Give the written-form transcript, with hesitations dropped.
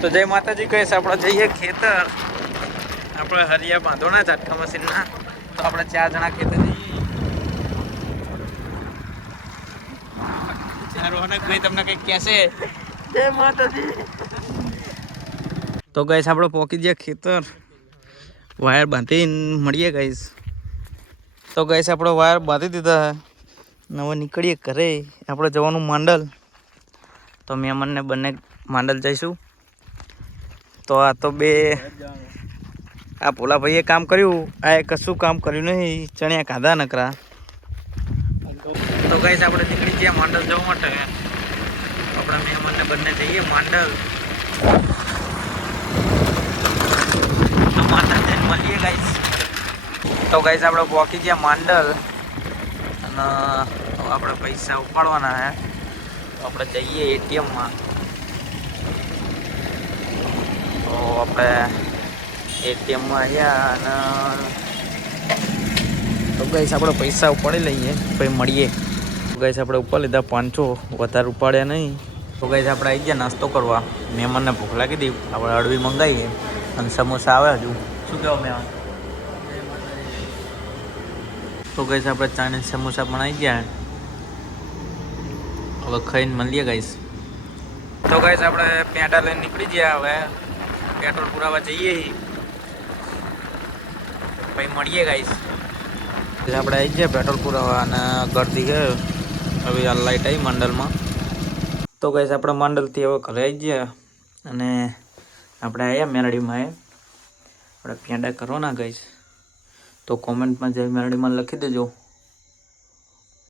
તો જય માતાજી કહીશ, આપણે જઈએ ખેતર. આપણે હરિયા બાંધોના ઝાટકા મશીનના. તો આપણે 4 જણા ખેતર જઈએ. ભાઈ તમને કંઈક કહેશે. જય માતાજી. તો ગાઈસ આપણે પોકી ગયા ખેતર. વાયર બાંધીને મળીએ ગાઈસ. તો ગાઈસ આપણે વાયર બાંધી દીધા. હવે નીકળીએ ઘરે. આપણે જવાનું માંડલ. તો મહેમાનને બંને માંડલ જઈશું. તો આ તો બે આ ભોલા ભાઈએ કામ કર્યું, આ કશું કામ કર્યું નહીં. ચણ્યા ખાધા નકરા. તો ગાઈસ આપણે નીકળી ગયા માંડલ જવા માટે. આપણા મહેમાનને બંને જઈએ માંડલ. તો માંડલ જઈને મળીએ ગાઈસ. તો ગાઈસ આપણે પહોંચી ગયા માંડલ અને આપણે પૈસા ઉપાડવાના હે. તો આપણે જઈએ એટીએમમાં. તો આપણે એટીએમમાં આવ્યા અને તો ગાઈસ આપણે પૈસા ઉપાડી લઈએ પછી મળીએ. તો ગાઈસ આપણે ઉપર લીધા 500, વધારે ઉપાડ્યા નહીં. તો ગાઈસ આપણે આવી ગયા નાસ્તો કરવા. મહેમાનને ભૂખ લાગી હતી, આપણે અડવી મંગાવીએ અને સમોસા આવે હજુ. શું કહેવા મહેમાન? તો ગાઈસ આપણે ચાઇનીઝ સમોસા પણ આવી ગયા. હવે ખાઈને મળીએ ગાઈસ. તો ગાઈસ આપણે પેંડા લઈને નીકળી ગયા. હવે પેટ્રોલ પુરાવા જઈએ પછી મળીએ ગાઈસ. આપણે આવી ગયા પેટ્રોલ પુરાવા અને ઘરથી ગયા. હવે આ લાઈટ આવી મંડલમાં. તો ગાઈસ આપણે મંડલથી હવે ઘરે આવી ગયા અને આપણે આવ્યા મેરડીમાં. આપણે પેંડા કરવાના ગાઈસ. તો કોમેન્ટમાં જઈ મેરડીમાં લખી દેજો.